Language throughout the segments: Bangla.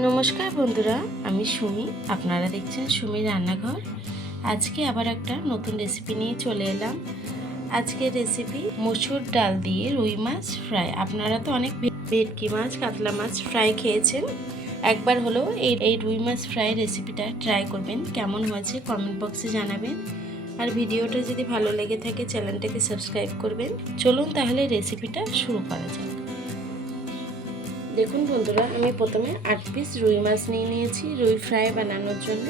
নমস্কার বন্ধুরা, আমি সুমি। আপনারা দেখছেন সুমি রান্নাঘর। আজকে আবার একটা নতুন রেসিপি নিয়ে চলে এলাম। আজকের রেসিপি মসুর ডাল দিয়ে রুই মাছ ফ্রাই। আপনারা তো অনেক ভেটকি মাছ, কাতলা মাছ ফ্রাই খেয়েছেন। একবার হলেও এই রুই মাছ ফ্রাই রেসিপিটা ট্রাই করবেন। কেমন হয়েছে কমেন্ট বক্সে জানাবেন। আর ভিডিওটা যদি ভালো লেগে থাকে চ্যানেলটাকে সাবস্ক্রাইব করবেন। চলুন তাহলে রেসিপিটা শুরু করা যাক। দেখুন বন্ধুরা, আমি প্রথমে 8 পিস রুই মাছ নিয়ে নিয়েছি রুই ফ্রাই বানানোর জন্য।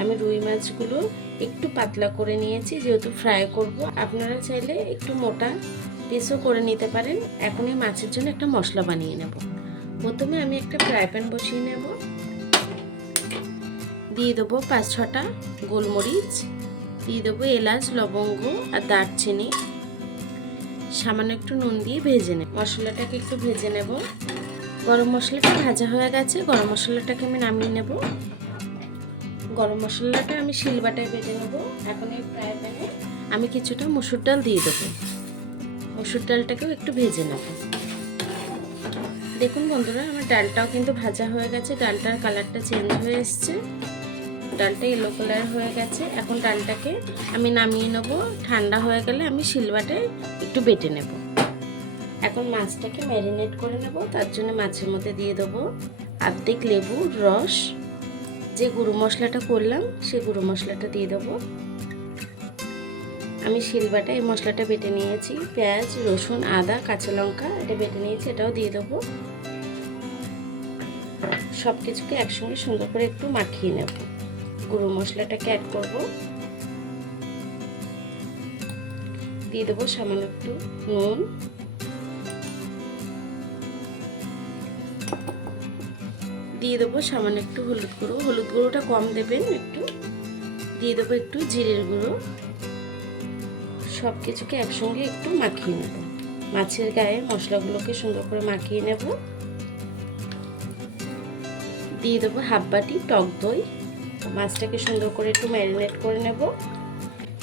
আমি রুই মাছগুলো একটু পাতলা করে নিয়েছি, যেহেতু ফ্রাই করব। আপনারা চাইলে একটু মোটা পিসও করে নিতে পারেন। এখন এই মাছের জন্য একটা মশলা বানিয়ে নেব। প্রথমে আমি একটা ফ্রাই প্যান বসিয়ে নেব। দিয়ে দেবো 5-6টা গোলমরিচ, দিয়ে দেবো এলাচ, লবঙ্গ আর দারচিনি। সামান্য একটু নুন দিয়ে ভেজে নেব। মশলাটাকে একটু ভেজে নেব। গরম মশলাটা ভাজা হয়ে গেছে। গরম মশলাটাকে আমি নামিয়ে নেব। গরম মশলাটা আমি শিলবাটায় বেটে নেব। এখন এই ফ্রাই প্যানে আমি কিছুটা মসুর ডাল দিয়ে দেবো। মসুর ডালটাকেও একটু ভেজে নেব। দেখুন বন্ধুরা, আমার ডালটাও কিন্তু ভাজা হয়ে গেছে। ডালটার কালারটা চেঞ্জ হয়ে এসছে। ডালটা ইয়েলো কালার হয়ে গেছে। এখন ডালটাকে আমি নামিয়ে নেব। ঠান্ডা হয়ে গেলে আমি শিলবাটায় একটু বেটে নেব। এখন মাছটাকে ম্যারিনেট করে নেব। তার জন্য মাছের মধ্যে দিয়ে দেবো অর্ধেক লেবুর রস। যে গুঁড়ো মশলাটা করলাম সেই গুঁড়ো মশলাটা দিয়ে দেবো। আমি শিলবাটায় এই মশলাটা বেটে নিয়েছি। পেঁয়াজ, রসুন, আদা, কাঁচা লঙ্কা এটা বেটে নিয়েছি, এটাও দিয়ে দেবো। সব কিছুকে একসঙ্গে সুন্দর করে একটু মাখিয়ে নেব। গুঁড়ো মশলাটাকে অ্যাড করব। দিয়ে দেবো সামান্য একটু নুন, দিয়ে দেবো সামান্য একটু হলুদ গুঁড়ো। হলুদ গুঁড়োটা কম দেবেন একটু। দিয়ে দেবো একটু জিরের গুঁড়ো। সব কিছুকে একসঙ্গে একটু মাখিয়ে নেব। মাছের গায়ে মশলাগুলোকে সুন্দর করে মাখিয়ে নেব। দিয়ে দেবো হাফ বাটি টক দই। মাছটাকে সুন্দর করে একটু ম্যারিনেট করে নেব।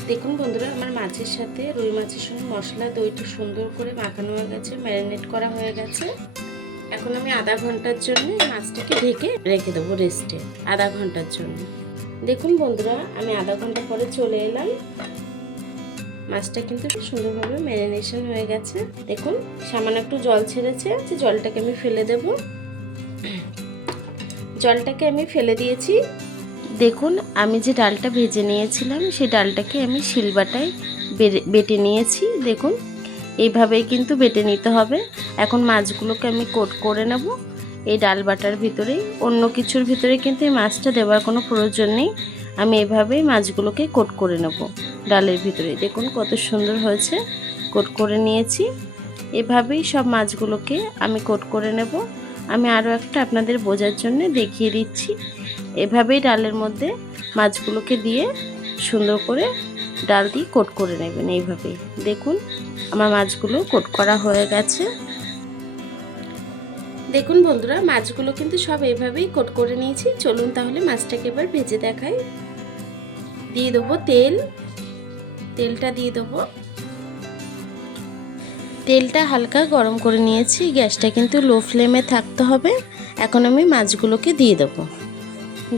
দেখুন বন্ধুরা, আমার মাছের সাথে রুই মাছের সঙ্গে মশলা দইটা সুন্দর করে মাখানো হয়ে গেছে, ম্যারিনেট করা হয়ে গেছে। এখন আমি আধা ঘন্টার জন্য মাছটাকে ঢেকে রেখে দেবো রেস্টে, আধা ঘন্টার জন্য। দেখুন বন্ধুরা, আমি আধা ঘন্টা পরে চলে এলাম। মাছটা কিন্তু সুন্দরভাবে ম্যারিনেশন হয়ে গেছে। দেখুন সামান্য একটু জল ছেড়েছে, জলটাকে আমি ফেলে দেব। জলটাকে আমি ফেলে দিয়েছি। দেখুন আমি যে ডালটা ভেজে নিয়েছিলাম সেই ডালটাকে আমি শিলবাটায় বেটে নিয়েছি। দেখুন এইভাবেই কিন্তু বেটে নিতে হবে। এখন মাছগুলোকে আমি কোট করে নেব এই ডাল বাটার ভিতরেই। অন্য কিছুর ভিতরে কিন্তু এই মাছটা দেওয়ার কোনো প্রয়োজন নেই। আমি এভাবেই মাছগুলোকে কোট করে নেব ডালের ভিতরে। দেখুন কত সুন্দর হয়েছে, কোট করে নিয়েছি। এভাবেই সব মাছগুলোকে আমি কোট করে নেব। আমি আরও একটা আপনাদের বোঝার জন্য দেখিয়ে দিচ্ছি। এভাবেই ডালের মধ্যে মাছগুলোকে দিয়ে সুন্দর করে ডাল দিয়ে কোট করে নেবেন এইভাবেই। দেখুন আমার মাছগুলো কোট করা হয়ে গেছে। দেখুন বন্ধুরা, মাছগুলো কিন্তু সব এইভাবেই কোট করে নিয়েছি। চলুন তাহলে মাছটাকে এবার ভেজে দেখাই। দিয়ে দেবো তেল। তেলটা দিয়ে দেবো। তেলটা হালকা গরম করে নিয়েছি। গ্যাসটা কিন্তু লো ফ্লেমে থাকতে হবে। এখন আমি মাছগুলোকে দিয়ে দেবো।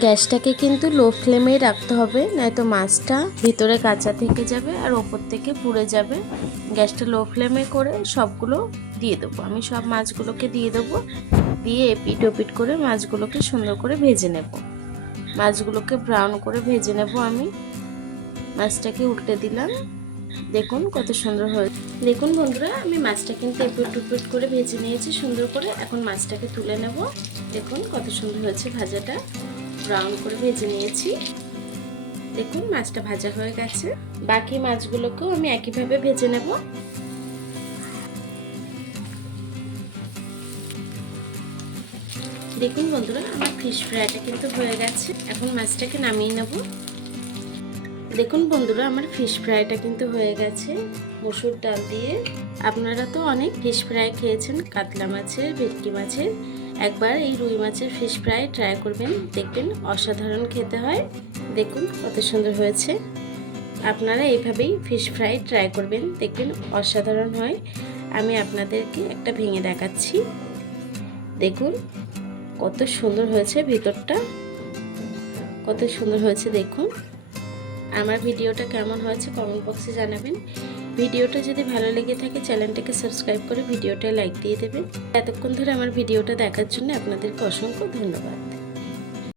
গ্যাসটাকে কিন্তু লো ফ্লেমেই রাখতে হবে, নয়তো মাছটা ভিতরে কাঁচা থেকে যাবে আর ওপর থেকে পুড়ে যাবে। গ্যাসটা লো ফ্লেমে করে সবগুলো দিয়ে দেবো। আমি সব মাছগুলোকে দিয়ে দেবো। দিয়ে এপিট ওপিট করে মাছগুলোকে সুন্দর করে ভেজে নেব। মাছগুলোকে ব্রাউন করে ভেজে নেব আমি। মাছটাকে উল্টে দিলাম। দেখুন কত সুন্দর হয়েছে। দেখুন বন্ধুরা, আমি মাছটা কিন্তু এপিট ওপিট করে ভেজে নিয়েছি সুন্দর করে। এখন মাছটাকে তুলে নেব। দেখুন কত সুন্দর হয়েছে ভাজাটা, ব্রাউন করে ভেজে নিয়েছি। দেখুন মাছটা ভাজা হয়ে গেছে। বাকি মাছগুলোকেও আমি একইভাবে ভেজে নেব। দেখুন বন্ধুরা, আমার ফিশ ফ্রাইটা কিন্তু হয়ে গেছে। এখন মাছটাকে নামিয়ে নেব। দেখুন বন্ধুরা, আমার ফিশ ফ্রাইটা কিন্তু হয়ে গেছে মসুর ডাল দিয়ে। আপনারা তো অনেক ফিশ ফ্রাই খেয়েছেন, কাতলা মাছের, ভেটকি মাছের। একবার এই রুই মাছের ফিশ ফ্রাই ট্রাই করবেন, দেখবেন অসাধারণ খেতে হয়। দেখুন কত সুন্দর হয়েছে। আপনারা এইভাবেই ফিশ ফ্রাই ট্রাই করবেন, দেখবেন অসাধারণ হয়। আমি আপনাদেরকে একটা ভেঙে দেখাচ্ছি। দেখুন কত সুন্দর হয়েছে ভিতরটা, কত সুন্দর হয়েছে দেখুন। আমার ভিডিওটা কেমন হয়েছে কমেন্ট বক্সে জানাবেন। ভিডিওটা যদি ভালো লেগে থাকে চ্যানেলটাকে সাবস্ক্রাইব করে ভিডিওটা লাইক দিয়ে দেবেন। এতক্ষণ ধরে আমার ভিডিওটা দেখার জন্য আপনাদেরকে অসংখ্য ধন্যবাদ।